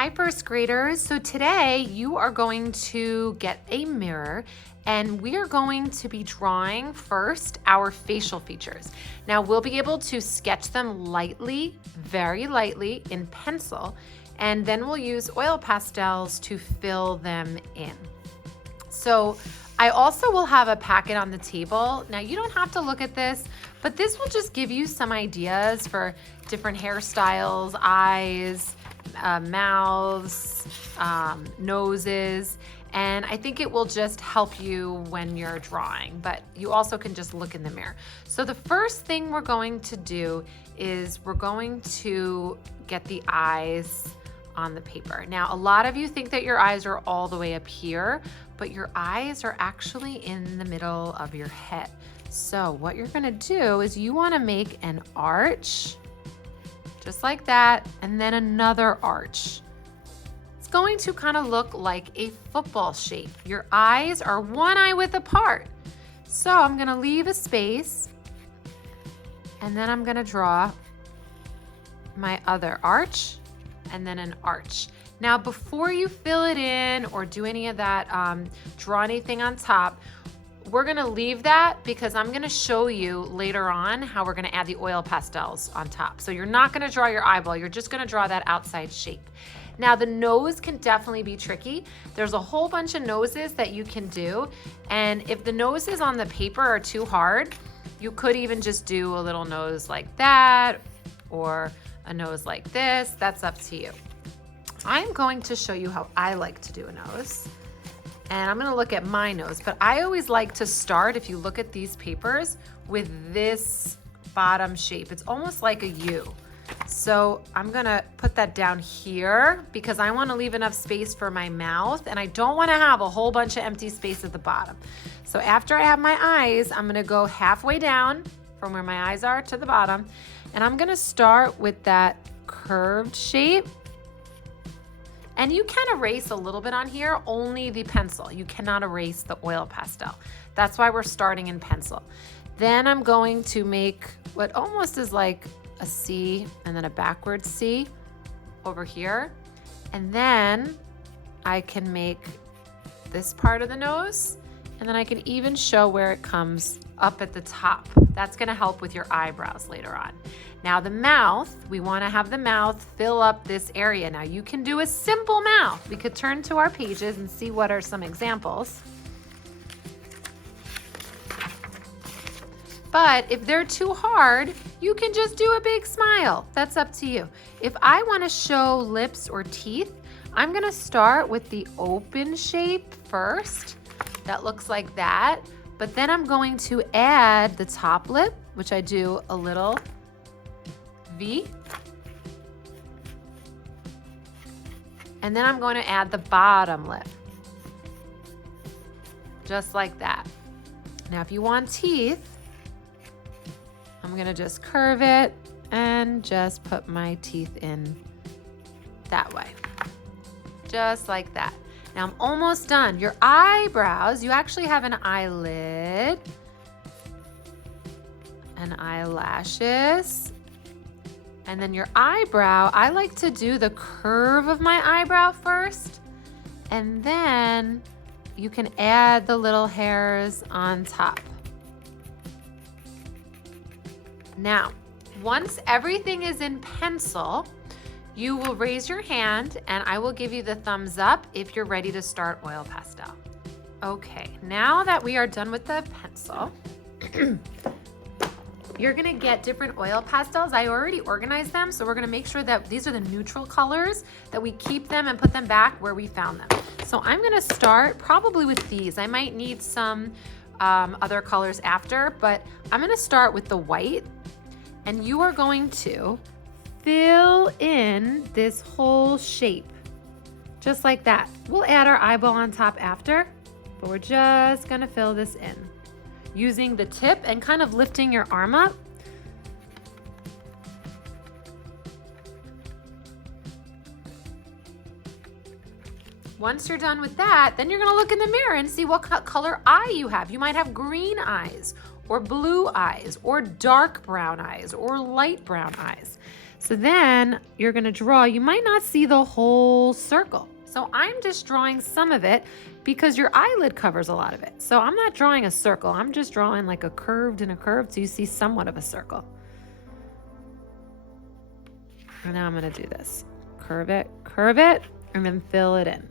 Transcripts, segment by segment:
Hi, first graders. So today you are going to get a mirror and we are going to be drawing first our facial features. Now we'll be able to sketch them lightly, very lightly in pencil, and then we'll use oil pastels to fill them in. So I also will have a packet on the table. Now you don't have to look at this, but this will just give you some ideas for different hairstyles, eyes, mouths, noses, and I think it will just help you when you're drawing, but you also can just look in the mirror. So the first thing we're going to do is we're going to get the eyes on the paper. Now, a lot of you think that your eyes are all the way up here, but your eyes are actually in the middle of your head. So what you're gonna do is you wanna make an arch, just like that, and then another arch. It's going to kind of look like a football shape. Your eyes are one eye width apart. So I'm gonna leave a space, and then I'm gonna draw my other arch, and then an arch. Now, before you fill it in or do any of that, draw anything on top, we're gonna leave that because I'm gonna show you later on how we're gonna add the oil pastels on top. So you're not gonna draw your eyeball, you're just gonna draw that outside shape. Now the nose can definitely be tricky. There's a whole bunch of noses that you can do. And if the noses on the paper are too hard, you could even just do a little nose like that or a nose like this. That's up to you. I'm going to show you how I like to do a nose. And I'm gonna look at my nose, but I always like to start, if you look at these papers, with this bottom shape. It's almost like a U. So I'm gonna put that down here because I wanna leave enough space for my mouth and I don't wanna have a whole bunch of empty space at the bottom. So after I have my eyes, I'm gonna go halfway down from where my eyes are to the bottom, and I'm gonna start with that curved shape. And you can erase a little bit on here, only the pencil. You cannot erase the oil pastel. That's why we're starting in pencil. Then I'm going to make what almost is like a C and then a backwards C over here. And then I can make this part of the nose, and then I can even show where it comes up at the top. That's gonna help with your eyebrows later on. Now the mouth, we wanna have the mouth fill up this area. Now you can do a simple mouth. We could turn to our pages and see what are some examples. But if they're too hard, you can just do a big smile. That's up to you. If I wanna show lips or teeth, I'm gonna start with the open shape first. That looks like that. But then I'm going to add the top lip, which I do a little V. And then I'm going to add the bottom lip, just like that. Now, if you want teeth, I'm gonna just curve it and just put my teeth in that way, just like that. Now I'm almost done. Your eyebrows, you actually have an eyelid and eyelashes. And then your eyebrow, I like to do the curve of my eyebrow first, and then you can add the little hairs on top. Now, once everything is in pencil, you will raise your hand and I will give you the thumbs up if you're ready to start oil pastel. Okay, now that we are done with the pencil, you're gonna get different oil pastels. I already organized them, so we're gonna make sure that these are the neutral colors, that we keep them and put them back where we found them. So I'm gonna start probably with these. I might need some other colors after, but I'm gonna start with the white, and you are going to fill in this whole shape, just like that. We'll add our eyeball on top after, but we're just gonna fill this in using the tip and kind of lifting your arm up. Once you're done with that, then you're gonna look in the mirror and see what color eye you have. You might have green eyes or blue eyes or dark brown eyes or light brown eyes. So then you're gonna draw, you might not see the whole circle. So I'm just drawing some of it because your eyelid covers a lot of it. So I'm not drawing a circle, I'm just drawing like a curved and a curved so you see somewhat of a circle. And now I'm gonna do this. Curve it, and then fill it in.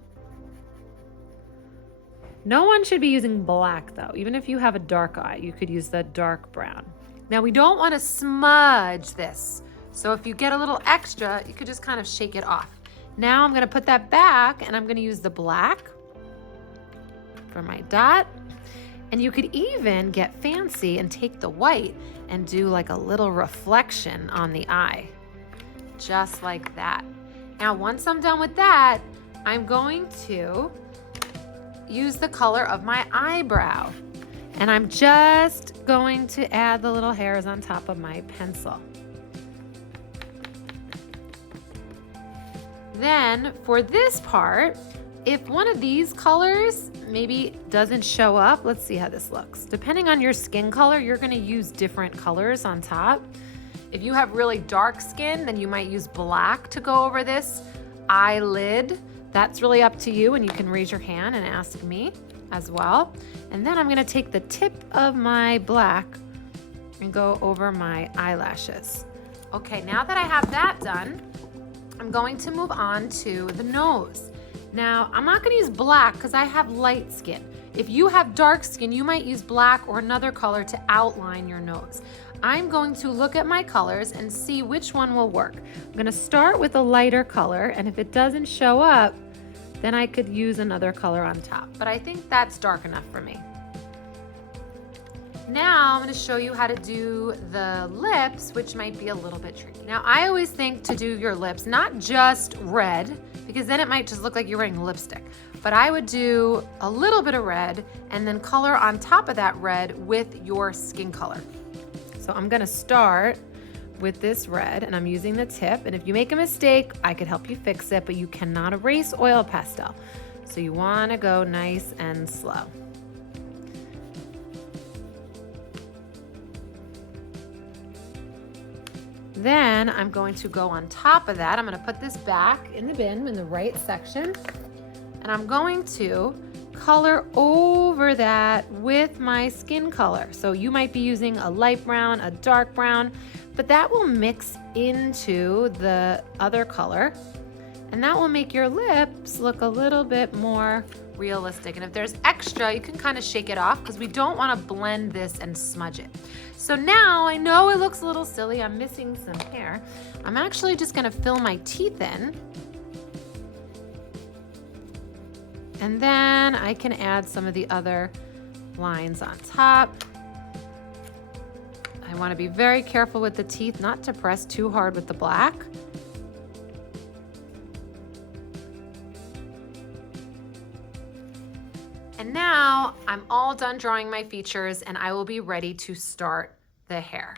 No one should be using black though. Even if you have a dark eye, you could use the dark brown. Now we don't want to smudge this. So if you get a little extra, you could just kind of shake it off. Now I'm gonna put that back and I'm gonna use the black for my dot. And you could even get fancy and take the white and do like a little reflection on the eye. Just like that. Now once I'm done with that, I'm going to use the color of my eyebrow. And I'm just going to add the little hairs on top of my pencil. Then for this part, if one of these colors maybe doesn't show up, let's see how this looks. Depending on your skin color, you're gonna use different colors on top. If you have really dark skin, then you might use black to go over this eyelid. That's really up to you, and you can raise your hand and ask me as well. And then I'm gonna take the tip of my black and go over my eyelashes. Okay, now that I have that done, I'm going to move on to the nose. Now, I'm not gonna use black because I have light skin. If you have dark skin, you might use black or another color to outline your nose. I'm going to look at my colors and see which one will work. I'm gonna start with a lighter color, and if it doesn't show up, then I could use another color on top. But I think that's dark enough for me. Now I'm gonna show you how to do the lips, which might be a little bit tricky. Now I always think to do your lips, not just red, because then it might just look like you're wearing lipstick. But I would do a little bit of red and then color on top of that red with your skin color. So I'm gonna start with this red and I'm using the tip. And if you make a mistake, I could help you fix it, but you cannot erase oil pastel. So you wanna go nice and slow. Then I'm going to go on top of that. I'm gonna put this back in the bin in the right section. And I'm going to color over that with my skin color. So you might be using a light brown, a dark brown, but that will mix into the other color. And that will make your lips look a little bit more realistic. And if there's extra, you can kind of shake it off because we don't want to blend this and smudge it. So now I know it looks a little silly. I'm missing some hair. I'm actually just gonna fill my teeth in. And then I can add some of the other lines on top. I want to be very careful with the teeth, not to press too hard with the black. And now I'm all done drawing my features and I will be ready to start the hair.